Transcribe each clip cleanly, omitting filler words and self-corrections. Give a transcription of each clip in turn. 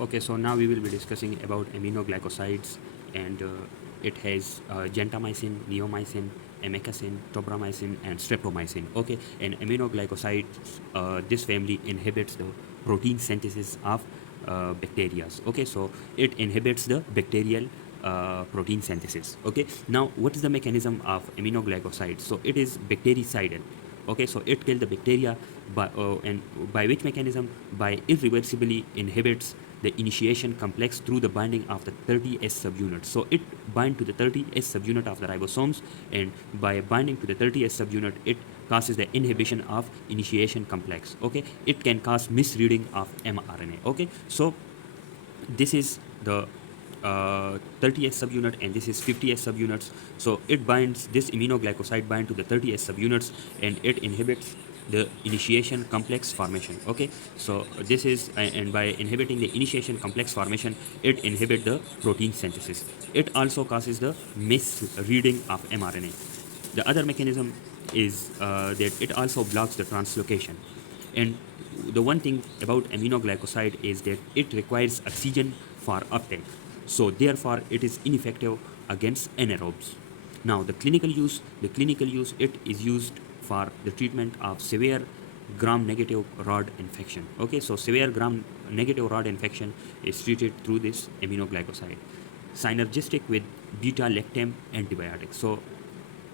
Okay, so now we will be discussing about aminoglycosides, and it has gentamicin, neomycin, amikacin, tobramycin, and streptomycin. Okay, and aminoglycosides, this family inhibits the protein synthesis of bacteria. Okay, so it inhibits the bacterial protein synthesis. Okay, now what is the mechanism of aminoglycosides? So it is bactericidal. Okay, so it kills the bacteria and by which mechanism? By irreversibly inhibits the initiation complex through the binding of the 30S subunit. So it binds to the 30S subunit of the ribosomes, and by binding to the 30S subunit, it causes the inhibition of initiation complex. Okay, it can cause misreading of mRNA. Okay, so this is the 30S subunit, and this is 50S subunits. So it binds, this aminoglycoside bind to the 30S subunits, and it inhibits the initiation complex formation. Okay, so this is and by inhibiting the initiation complex formation, it inhibit the protein synthesis. It also causes the misreading of mRNA. The other mechanism is that it also blocks the translocation. And the one thing about aminoglycoside is that it requires oxygen for uptake. So therefore, it is ineffective against anaerobes. Now, the clinical use, it is used for the treatment of severe gram-negative rod infection. Okay, so severe gram-negative rod infection is treated through this aminoglycoside. Synergistic with beta-lactam antibiotics. So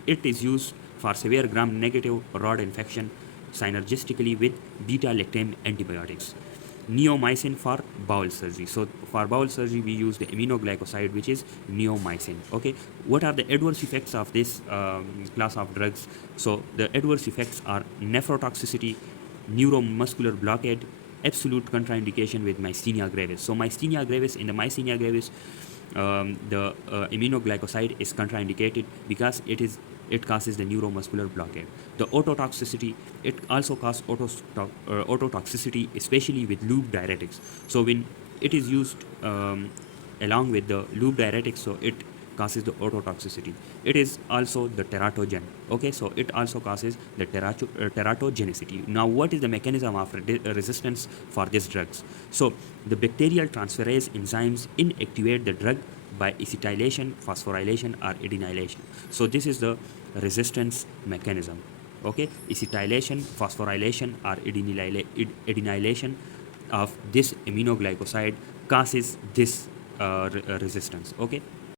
it is used for severe gram-negative rod infection synergistically with beta-lactam antibiotics. Neomycin for bowel surgery. So for bowel surgery, we use the aminoglycoside, which is neomycin. Okay, what are the adverse effects of this class of drugs? So the adverse effects are nephrotoxicity, neuromuscular blockade, absolute contraindication with myasthenia gravis. So myasthenia gravis, in the myasthenia gravis, the aminoglycoside is contraindicated because it causes the neuromuscular blockade. The ototoxicity, it also causes ototoxicity, especially with loop diuretics. So when it is used along with the loop diuretics, so it causes the ototoxicity. It is also the teratogen. Okay, so it also causes the teratogenicity. Now, what is the mechanism of resistance for these drugs? So the bacterial transferase enzymes inactivate the drug by acetylation, phosphorylation, or adenylation. So this is the resistance mechanism. Okay, acetylation, phosphorylation, or adenylation of this aminoglycoside causes this resistance. Okay,